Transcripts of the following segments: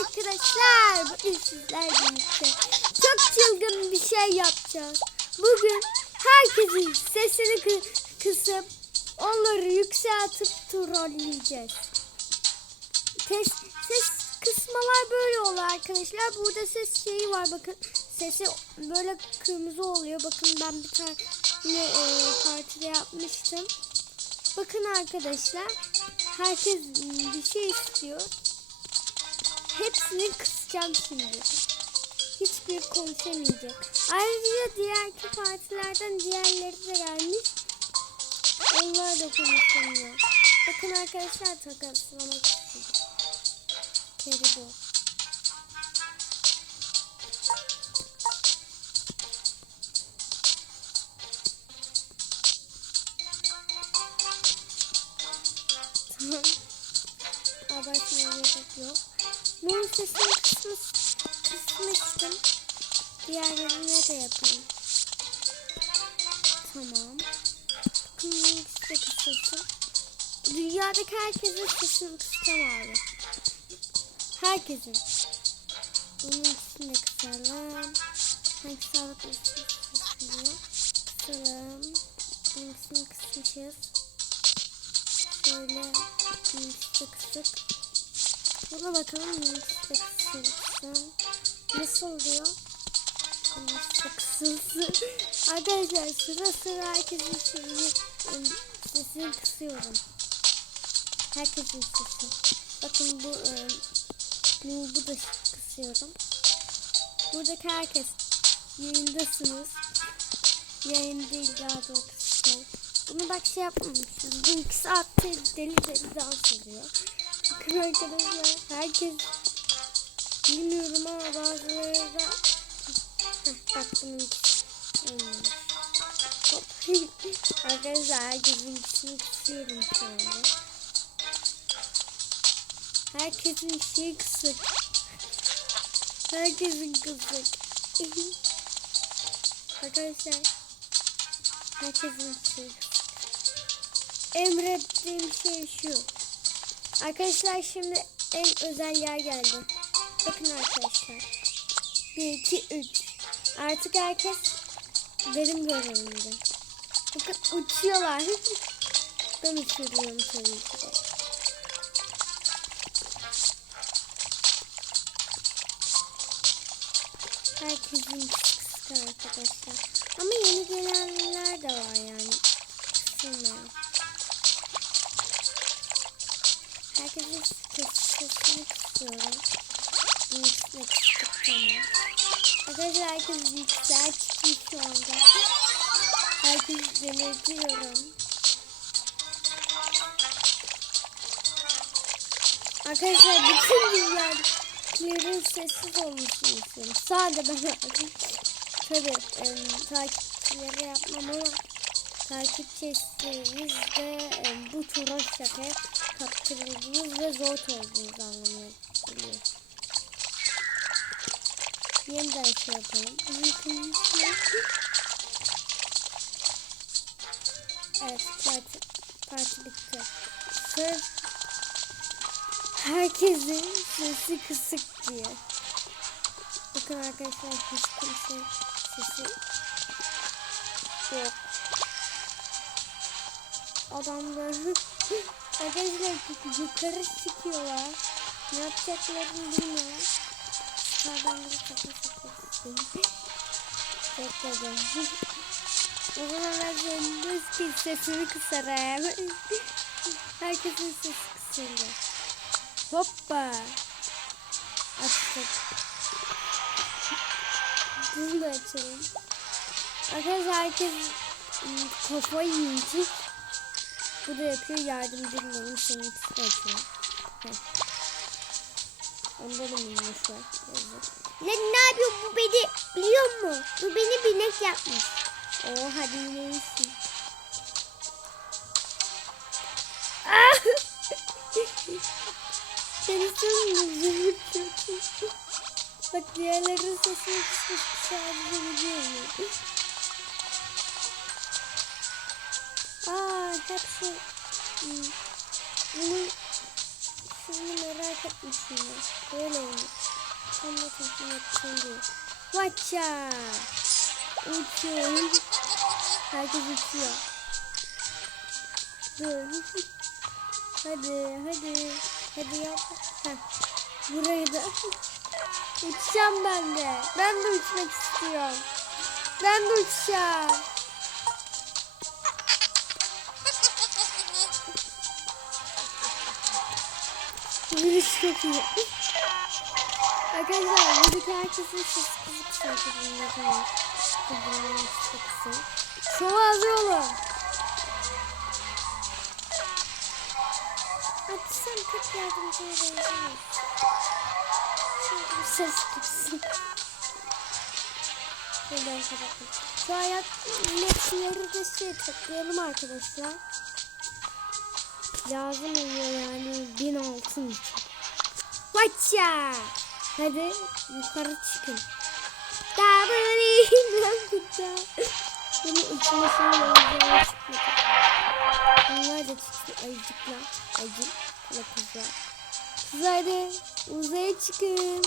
arkadaşlar. Bugün sizler birlikte çok çılgın bir şey yapacağız. Bugün herkesin sesini kı- kısıp onları yükseltip trolleyeceğiz. Ses, ses kısmalar böyle oluyor arkadaşlar. Burada ses şeyi var bakın. Sesi böyle kırmızı oluyor. Bakın ben bir tane e, partide yapmıştım. Bakın arkadaşlar. Herkes bir şey istiyor. Hepsini kısacağım şimdi. Hiçbir konuşamayacak. Ayrıca diğerki partilerden diğerleri de gelmiş. Onlar da konuşamıyor. Bakın arkadaşlar takaslamak istedim. Kedi bu. Abartmaya gerek yok. Bunun sesini kısmış, kısmıştım. Diğerlerine de yapayım. Tamam. Bakın ikisi de. Dünyadaki herkesin sesini kısacağım abi. Herkesin. Bunun ikisini de kısalım. Hangi sağlık üstü kısılıyor? Kısalım. Bunun ikisini kısmışız. Şöyle bunun ikisi de. Buna bakalım ikisi kısılsın. Nasıl oluyor? İkisi. Arkadaşlar sıra sıra herkesin sesini, sesini kısıyorum. Herkesin sesi. Bakın bu bu, bu da kısıyorum. Buradaki herkes yayındasınız. Yayın değil daha doğrusu. Bunu bak şey yapmamışım. Bu iki saatte deli deli dans ediyor. Bakın arkadaşlar herkes bilmiyorum ama bazıları da Heh, bak bunun arkadaşlar herkesin ikisini kısıyorum şu anda. Herkesin şeyi kısık. Herkesin kısık. Arkadaşlar. Herkesin şeyi kısık. Emrettiğim şey şu. Arkadaşlar şimdi en özel yer geldi. Bakın arkadaşlar. 1, 2, 3. Artık herkes benim görevimde. Bakın uçuyorlar. ben uçuruyorum tabii ki de. Herkesin kısık arkadaşlar. Ama yeni gelenler de var yani. Kısımlar. Kısıyorum. Bunun üstüne kıstık tamam. Arkadaşlar herkes yüksel çıkmış şu anda. Herkes denetiyorum. Arkadaşlar bütün dünyadakilerin sessiz olmasını istiyorum. Sadece ben yapmadım. Tabii e, takipçileri yapmam ama takipçi isteğiniz de e, bu tura şaka kaptırıldınız ve zor olduğunuz anlamına geliyor. Yeniden şey yapalım. Evet parti, parti bitti. Sırf herkesin sesi kısık diye. Bakın arkadaşlar hiç kimse sesi yok. Adamlar arkadaşlar yukarı çıkıyorlar. Ne yapacaklarını bilmiyorum. Sağdan bir kapı kapı. Bekledim. O zaman ben senin ki sesini kısarım. Herkesin sesi kısıldı. Hoppa. Açtık. Bunu da açalım. Arkadaşlar herkes ım, kafayı yiyecek. Bu da yapıyor yardım dinleyin. Senin. Heh. Onda da minnoş var. Ne, ne yapıyor bu beni biliyor musun? Bu beni binek yapmış. Oo hadi iyisin. Ah! Seni sanmıyorum. Bak diğerlerinin sesini kısmış sadece gidiyor mu? Aa hepsi hmm, bunu Bunu merak etmişim ben. Böyle oynuyor. Tam da tahmin ettiğim değil. Watcha. Uçuyorum. Herkes uçuyor. Dur. hadi hadi. Hadi yap. Heh. Burayı da. Uçacağım ben de. Ben de uçmak istiyorum. Ben de uçacağım. Virüs çok iyi. Arkadaşlar buradaki herkesin sesi sanki bunların. Bunların sesi kısık. Şova hazır olun. Sen pek yardımcı olabilirsin. Çünkü bir ses kısık. Neden kapattım? Şu ayak netleri de şey toplayalım arkadaşlar. Lazım oluyor yani bin altın için. Watcha! Hadi yukarı çıkın. Dabırıyla Bunu uçmasına. Bunlar da çıktı ayıcıklar. Ayıcık ve kızlar. Kızlar uzaya çıkın.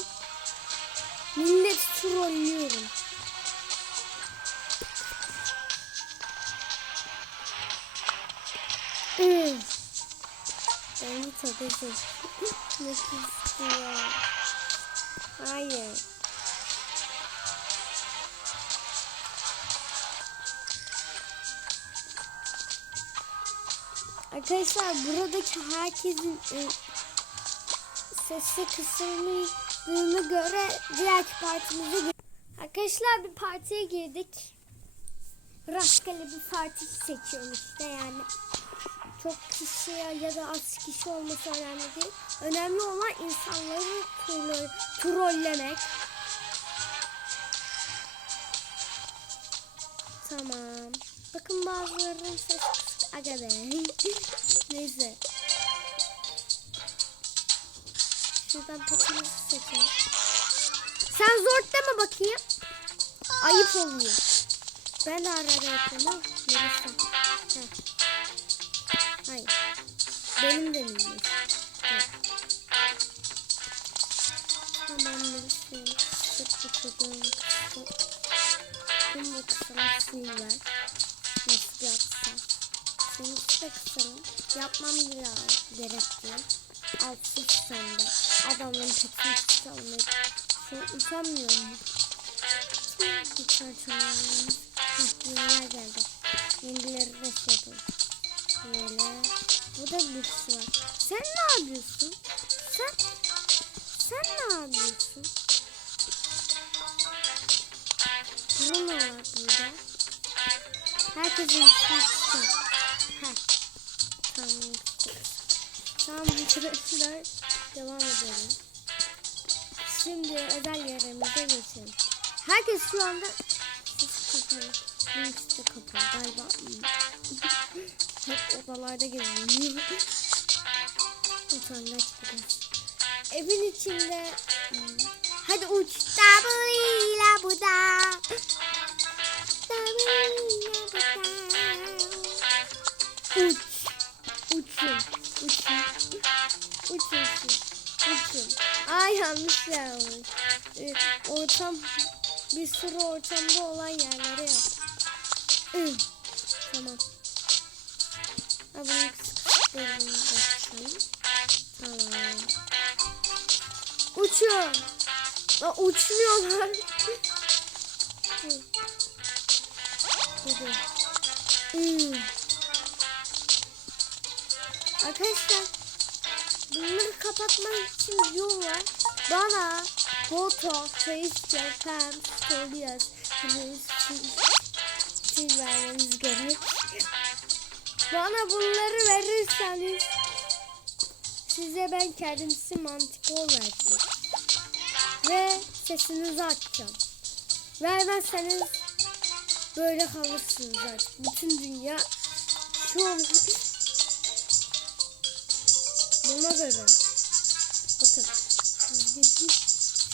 Millet trollüyorum. Hmm. Bir tadacağım. ne istiyor? Hayır. Arkadaşlar buradaki herkesin e, sesi kısıldığına göre diğer partimize gir- Arkadaşlar bir partiye girdik. Rastgele bir parti seçiyorum işte yani çok kişi ya da az kişi olması önemli değil. Önemli olan insanları troll, trollemek. Tamam. Bakın bazılarının ses. Aga be. Neyse. Şuradan takımızı seçelim. Sen zor deme bakayım. Ayıp oluyor. Ben de arada yapıyorum ha. Heh. Hayır. Benim de bilmiyorum. Evet. Tamamdır. Şimdi sık bu çocuğun kısa. Bunu da kısalım ver. Nasıl yapsam? Seni kısa kısalım. Yapmam biraz gerekli. Al sus sen de. Adamların petini kısalım. Sen utanmıyor musun? Lütfen tamam. Hah yeniler geldi. Yenileri de şey Böyle. Burada birisi var. Sen ne yapıyorsun? Sen sen ne yapıyorsun? Bu ne var burada? Herkesin çıkıyor. Heh. Tamam. Tamam arkadaşlar. Devam edelim. Şimdi özel yerimize geçelim. Herkes şu anda ses kapalı. Links de kapalı galiba. Hep odalarda geziyorum. Utangaç biraz. Evin içinde hadi uç. Dabıyla bu da. Dabıyla bu da. Uç. Uçun. Uçun. Uçun. Uçun. Ay yanlış yapmış. Ee, ortam bir sürü ortamda olan yerlere yap. Tamam. Bunu kısıklarını. Uçuyor. Aa, uçmuyorlar. Hmm. Arkadaşlar bunları kapatmak için yol var. Bana foto, face, pam, stories, sil vermeniz gerek. Bana bunları verirseniz size ben kendisi mantıklı vereceğim. Ve sesinizi açacağım. Vermezseniz böyle kalırsınız artık. Bütün dünya şu an buna göre. Bakın.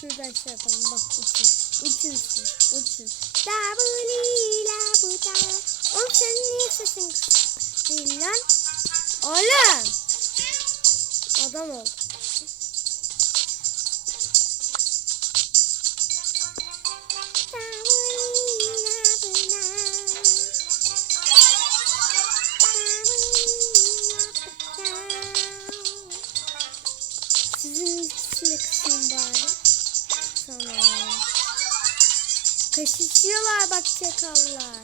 Şuradan şey yapalım. Bak uçun. Uçunsun. Uçun. Dabulila bu da. Oğlum senin niye sesin kısık değil lan. Oğlum. Adam ol. Sizin içinde bak çakallar.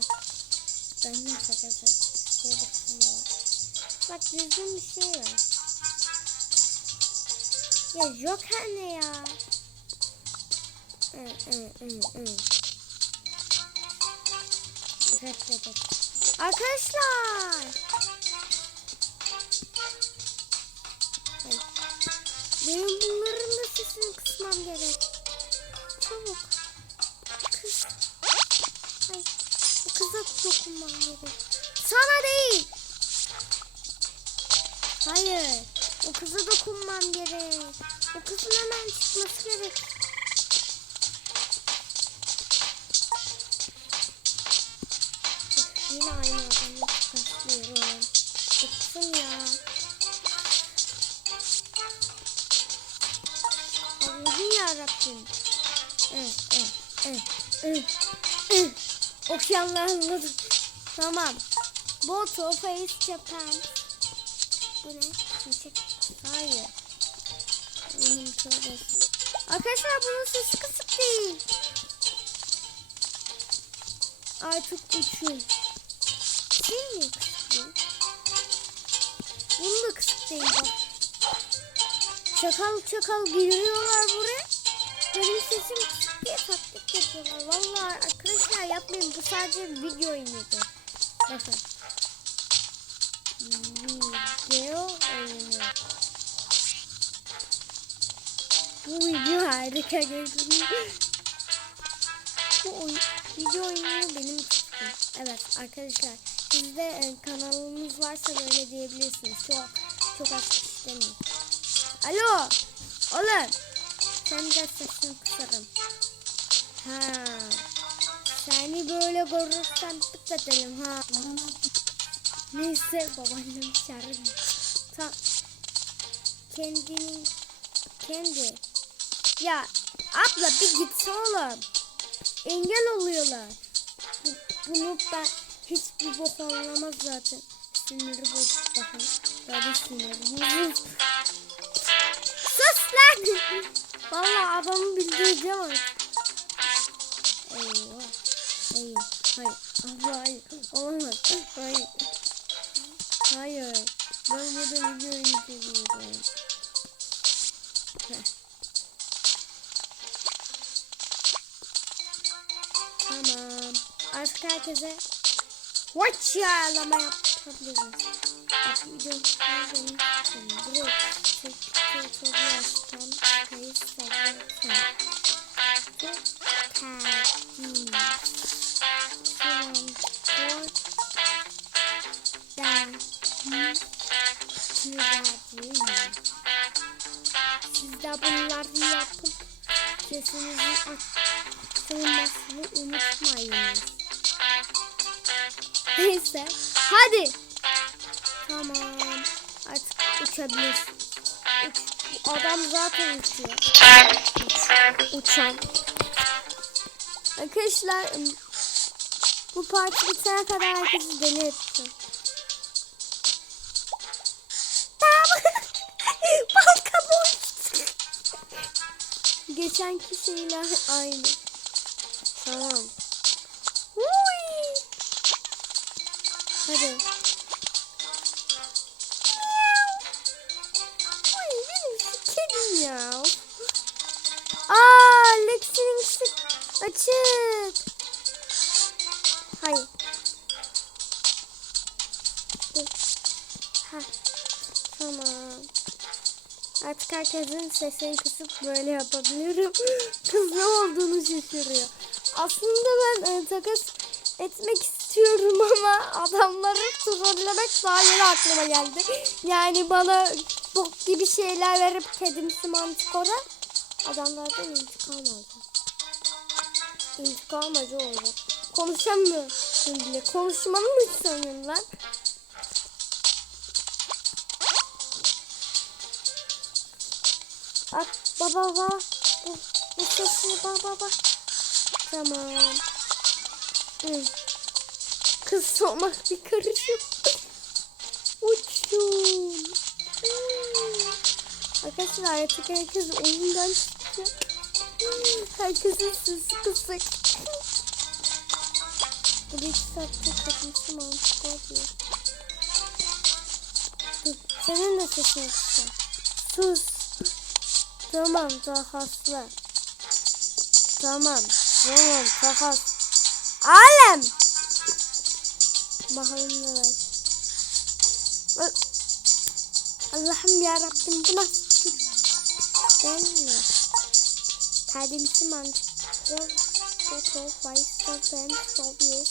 Bak düzgün bir şey var. Ya Joker ne ya? Hı. Reddedin. Arkadaşlar. Benim bunların da sesini kısmam gerek. Çabuk. Kız. Ay. Bu kıza dokunmam gerek. Sana değil. Hayır. O kıza dokunmam gerek. O kızın hemen çıkması gerek. Yine aynı adamı çıkartıyorum. Bıktım ya. Allah'ım yarabbim. Evet, evet, evet, evet, evet. Okuyanlar anladı. Tamam. Boto Face Japan. Bu ne? Çiçek. Hayır. Benim. Arkadaşlar bunun sesi kısık değil. Artık uçuyor. Şey mi kısık değil? Bunun da kısık değil bak. Çakal çakal giriyorlar buraya. Benim sesim kısık diye taklit yapıyorlar. Vallahi arkadaşlar yapmayın. Bu sadece video oynuyordu. Bakın. Bu video harika görünüyor. Bu oyun, video oyunu benim çıktı. Evet arkadaşlar. Sizde e, kanalınız varsa böyle diyebilirsiniz. Çok çok az demeyin. Alo. Oğlum. Sen de sesini kısarım. Ha. Seni böyle görürsem tık edelim ha. Neyse babaannem çağırır. Ta kendinin kendi. Ya abla bir gitse oğlum. Engel oluyorlar. Bu, bunu ben hiçbir bok anlamaz zaten. Siniri bozuk bakın. Daha siniri bozuk. Sus lan. Vallahi adamı bildireceğim artık. Eyvah. Hayır. Hayır. Abla hayır. Olamaz. Hayır. Hayır. Ben burada video izliyorum. Heh. Artık herkese Watch yağlama yapabiliriz. Bak yapıp sesinizin açılmasını unutmayınız. Neyse. Hadi. Tamam. Artık uçabilirsin. Uç. Bu adam zaten uçuyor. Uç. Uçan. Arkadaşlar bu parti bitene kadar herkesi deli edeceğim. Tamam. Bal kabuğu. Geçenki şeyler aynı. Tamam. Açık. Hayır. Tamam. Artık herkesin sesini kısıp böyle yapabilirim. Kız ne olduğunu şaşırıyor. Aslında ben e, takas etmek istiyorum ama adamları trollemek daha yeni aklıma geldi. Yani bana bok gibi şeyler verip kedimsi mantık ora adamlardan intikam alacağım. İntikam acı oldu. Konuşamıyorum bile. Konuşmanı mı sanıyorsun lan? Bak baba baba. Bu, bu sesini baba. Tamam. Hı. Kız solmak bir karışım. Hmm. Arkadaşlar artık herkes oyundan çıktı. Herkesin sesi kısık. Bu bir saatte kapısı mantıklı oluyor. Senin de sesini kısacağım. Sus. Tamam tahasla. Tamam. Tamam tahas. Alem. Bakalım ne var. Allah'ım yarabbim bu nasıl çocuk? Ben mi? Kadimsi mantıklı. Foto, Faysal, Ben, Sovyet,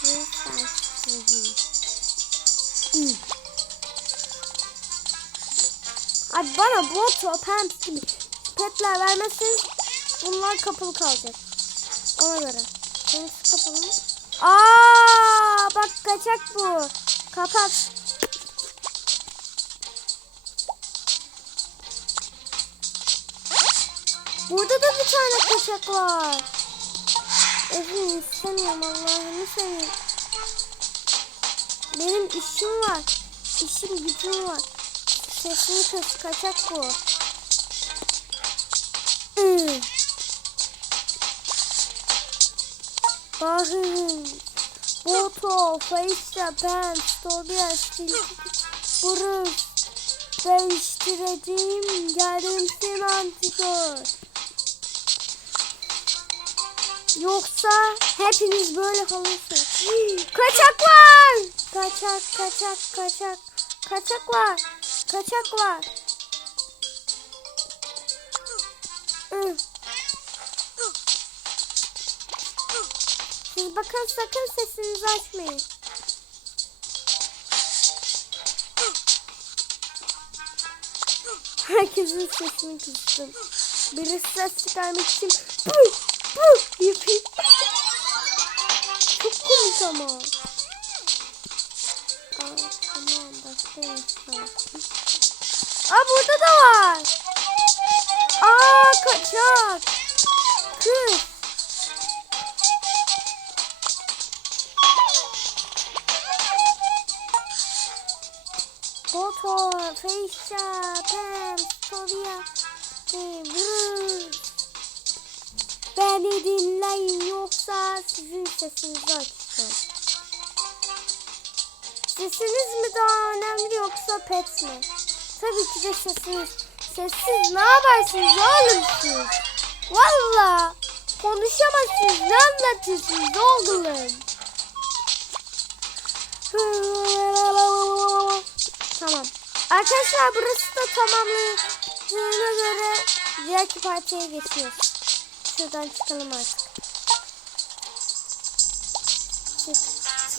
Kırsaçlı. Hmm. Abi bana boto, pembe gibi petler vermezseniz bunlar kapalı kalacak. Ona göre. Senin kapalı mı? Aa, bak kaçak bu. Kapat. Burada da bir tane kaçak var. Evim istemiyorum Allah'ını seveyim. Benim işim var. İşim gücüm var. Sesini kız kaçak bu. Hmm. Bahın. Boto, Face'da, Ben, Tobias, Buruz. Değiştireceğim yarımsın antikor. Yoksa hepiniz böyle kalırsınız. Kaçak var. Kaçak, kaçak, kaçak. Kaçak var. Kaçak var. Siz bakın sakın sesinizi açmayın. Herkesin sesini kıstım. Birisi ses çıkarmak için bu yapayım. Çok komik ama. Aa, tamam başlayalım şarkı. Aa burada da var. Aa kaçak. Kız. Foto, Feysha, Pem, Stovya, sesinizi açacağım. Sesiniz mi daha önemli yoksa pet mi? Tabii ki de sesiniz. Sessiz ne yaparsınız oğlum siz? Valla konuşamazsınız ne anlatıyorsunuz oğlum? Tamam. Arkadaşlar burası da tamamlandığına göre diğerki partiye geçiyoruz. Şuradan çıkalım artık.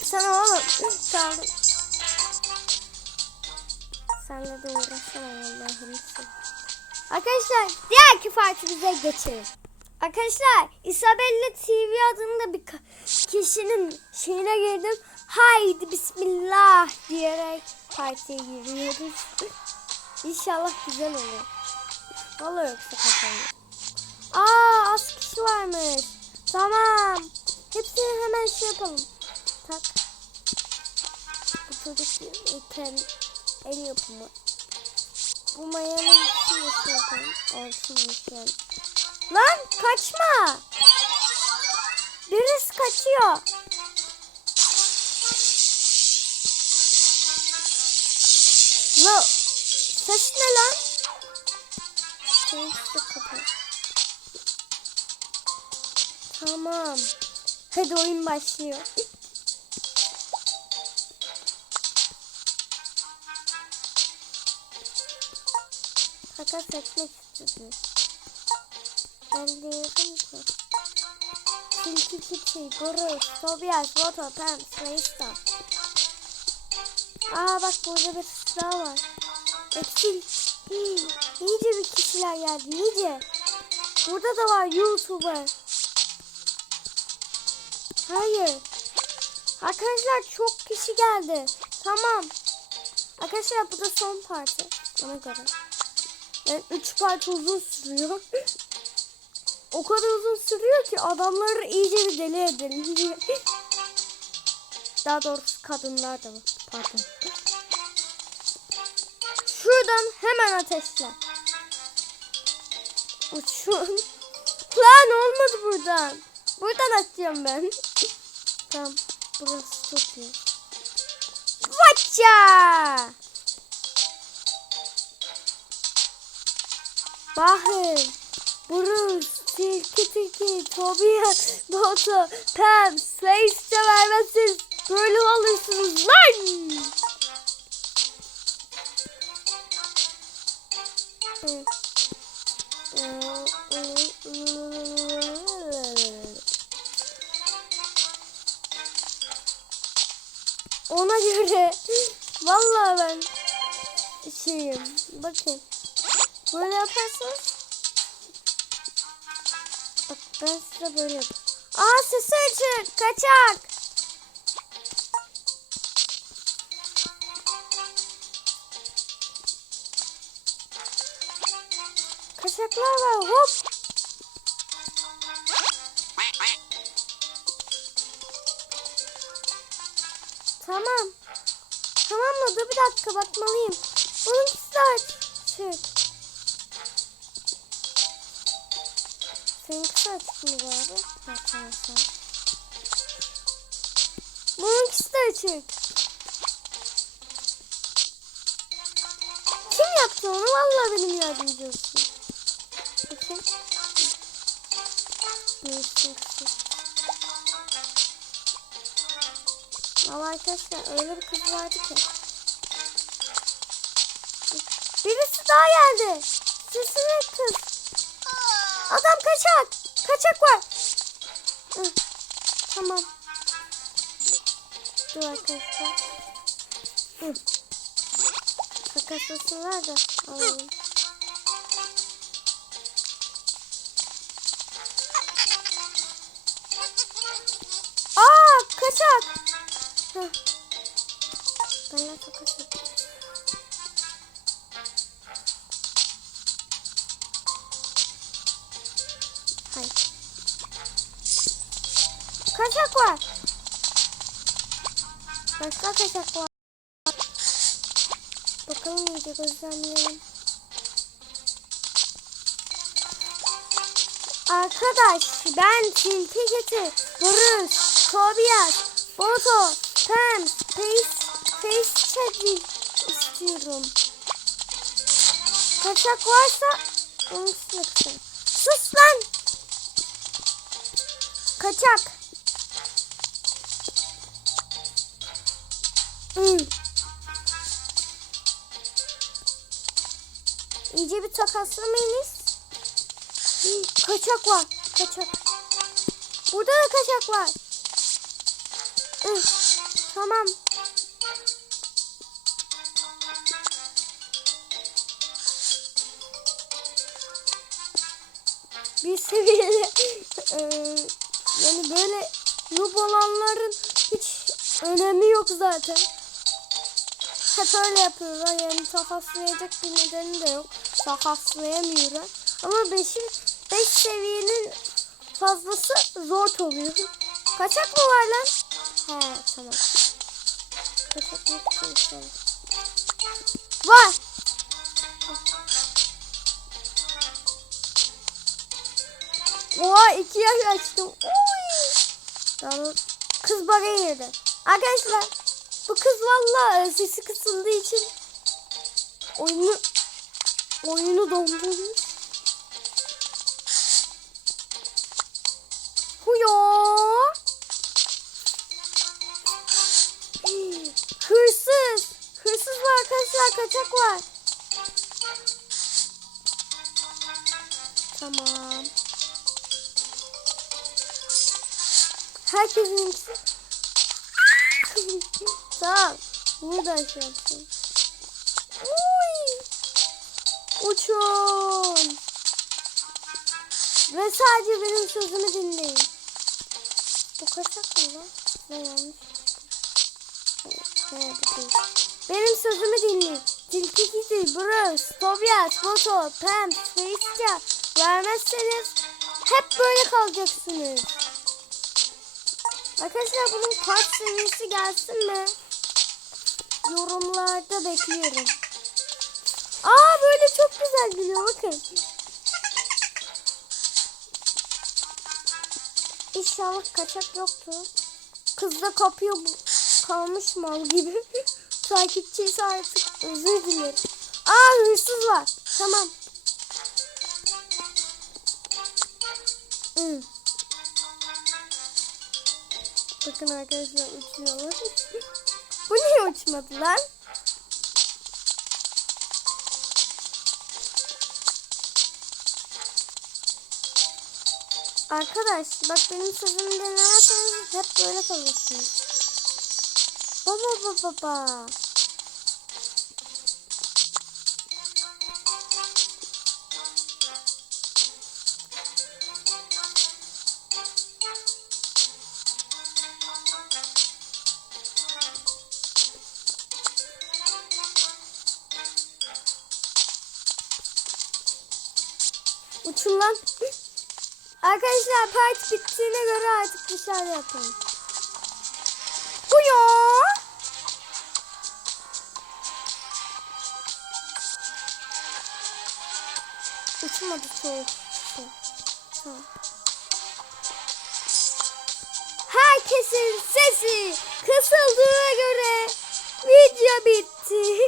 Çıksana oğlum. Kaldım. Senle de uğraşamam Allah'ım. Arkadaşlar diğerki partimize geçelim. Arkadaşlar Isabella TV adında bir kişinin şeyine girdim. Haydi bismillah diyerek partiye giriyoruz. İnşallah güzel olur. Vallahi yoksa kafayı. Aa az kişi varmış. Tamam. Hepsini hemen şey yapalım. Tak. Bu çocuk pen el yapımı. Bu mayanın bir şey. Olsun lütfen. Lan kaçma. Birisi kaçıyor. Lo ses ne lan? Tamam. Hadi oyun başlıyor. Takas etmek istedim. Ben diyorum ki. Tilki Kitty, Boris, Tobias, Voto, Pam, Slaysta. Aa bak burada bir sıra var. Eksil. Hii, iyice bir kişiler geldi iyice. Burada da var YouTuber. Hayır. Arkadaşlar çok kişi geldi. Tamam. Arkadaşlar bu da son parti. Ona göre. Yani 3 parti uzun sürüyor. o kadar uzun sürüyor ki adamları iyice bir deli edelim. Daha doğrusu kadınlar da var. Pardon. Şu Şuradan hemen ateşle. Uçun. Lan olmadı buradan. Buradan atacağım ben. tamam. Burası çok iyi. Vaça! Bahır, Bruce, Tilki Tilki, Tobias, Boto, Pam, Space'e vermezsiniz. Böyle olursunuz lan! Ona göre vallahi ben şeyim. Bakın. Böyle yaparsanız Bak ben size böyle yapayım. Aa sesi açık. Kaçak. Kaçaklar var. Hop. Tamam. Tamam mı? Dur bir dakika bakmalıyım. Bununkisi de açık. Seninkisi açık mı tamam tamam. Bununkisi de açık. Kim yaptı onu? Vallahi benim yardımcı olsun. Bakayım. Valla arkadaşlar öyle bir kız vardı ki. Birisi daha geldi. Sesine kız. Adam kaçak. Kaçak var. Hı, Tamam. Dur arkadaşlar. Hı. Takaslasınlar da alalım. Aa kaçak. Heh. Benimle takas yapayım. Var. Başka kaçak var. Bakalım iyice gözlemleyelim. Arkadaş ben tilki getir. Bruce, Tobias, Boto, Pam, Face, Face Chadwick istiyorum. Kaçak varsa onu sıksın. Sus lan! Kaçak. İyice bir takaslamayınız. Hii, Kaçak var. Kaçak. Burada da kaçak var. Üh, Tamam. Bir seviyeli eee, yani böyle noob olanların hiç önemi yok zaten. Hep öyle yapıyorlar yani takaslayacak bir nedeni de yok. Takaslayamıyorlar. Ama 5 5 seviyenin fazlası zor oluyor. Kaçak mı var lan? He tamam. Kaçak inşallah. Var. Oha iki yaş açtım. Uy. Tamam. Kız bana yedi. Arkadaşlar bu kız valla sesi kısıldığı için oyunu oyunu dondurmuş. Huyo. Hırsız. Hırsız var arkadaşlar kaçak var. Tamam. Herkesin için. tamam. Buradan şey yapalım. Uçun. Ve sadece benim sözümü dinleyin. Bu kaçak mı lan? Ne yanlış. Benim sözümü dinleyin. Tilki Kiti, Bruce, Tobias, Boto, Pam, Space'ca vermezseniz hep böyle kalacaksınız. Arkadaşlar bunun kaç seviyesi gelsin mi? Yorumlarda bekliyorum. Aa böyle çok güzel geliyor bakın. İnşallah kaçak yoktu. Kız da kapıyor. Kalmış mal gibi. Takipçiyse artık özür dilerim. Aa hırsız var. Tamam. Hı. Bakın arkadaşlar uçuyorlar. Bu niye uçmadı lan? Arkadaş bak benim sözümü dinlemezseniz hep böyle kalırsınız. Baba baba baba. Arkadaşlar parti bittiğine göre artık dışarı yapalım. Bu ya. Uçmadı soğuk. Herkesin sesi kısıldığına göre video bitti.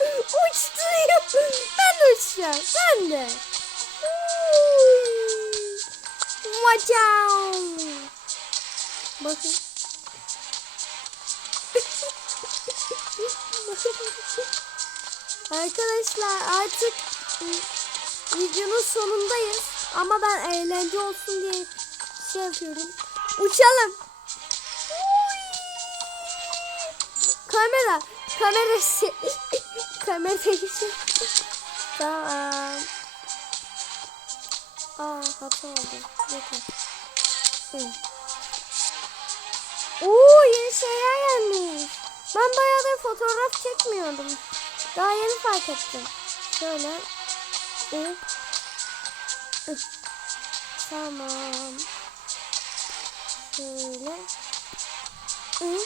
Uçtu. Ben uçacağım. Ben de. Out. Bakın. Arkadaşlar artık videonun sonundayız. Ama ben eğlence olsun diye şey yapıyorum. Uçalım. Kamera. Kamera şey. Kamera şey. Tamam. Aa hata oldu. Yeter. Hı. Yeni şeyler gelmiş. Ben bayağıdır fotoğraf çekmiyordum. Daha yeni fark ettim. Şöyle. Hı. Hı. Tamam. Şöyle. Hı.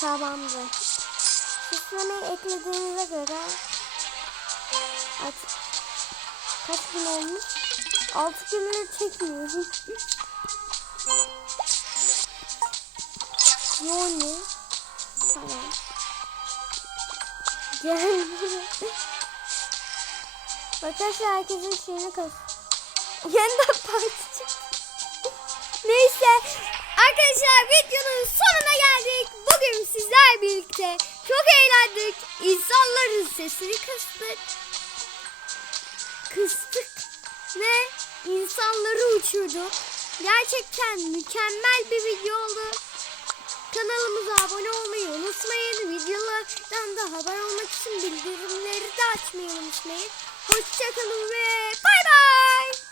Tamamdır. Süslemeyi eklediğinize göre artık kaç gün olmuş? 6 gündür çekmiyorum. Yani. Tamam. Gel. Arkadaşlar herkesin şeyini kas. Yeniden parti. Neyse. Arkadaşlar videonun sonuna geldik. Bugün sizler birlikte çok eğlendik. İnsanların sesini kıstık. Kıstık ve insanları uçurduk. Gerçekten mükemmel bir video oldu. Kanalımıza abone olmayı unutmayın. Videolardan da haber olmak için bildirimleri de açmayı unutmayın. Hoşçakalın ve bay bay.